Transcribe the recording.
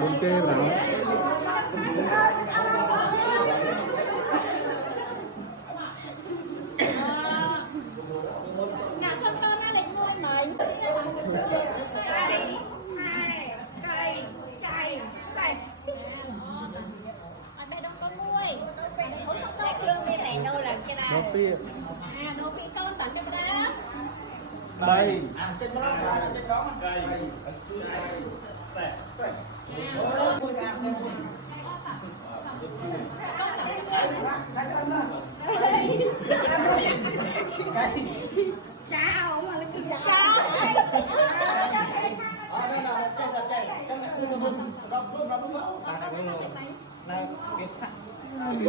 Bốn kê vào. Nhà sân con nó định nuôi mình. Cây, hai, cây, chay, sạch. Ở đây đâu có nuôi. Cái lương bên này nuôi là cái này. Nó phi. À, nuôi phi con tặng cho ta. Đây. Trên đó là trên đó. Cây. Chào mà là cái Cái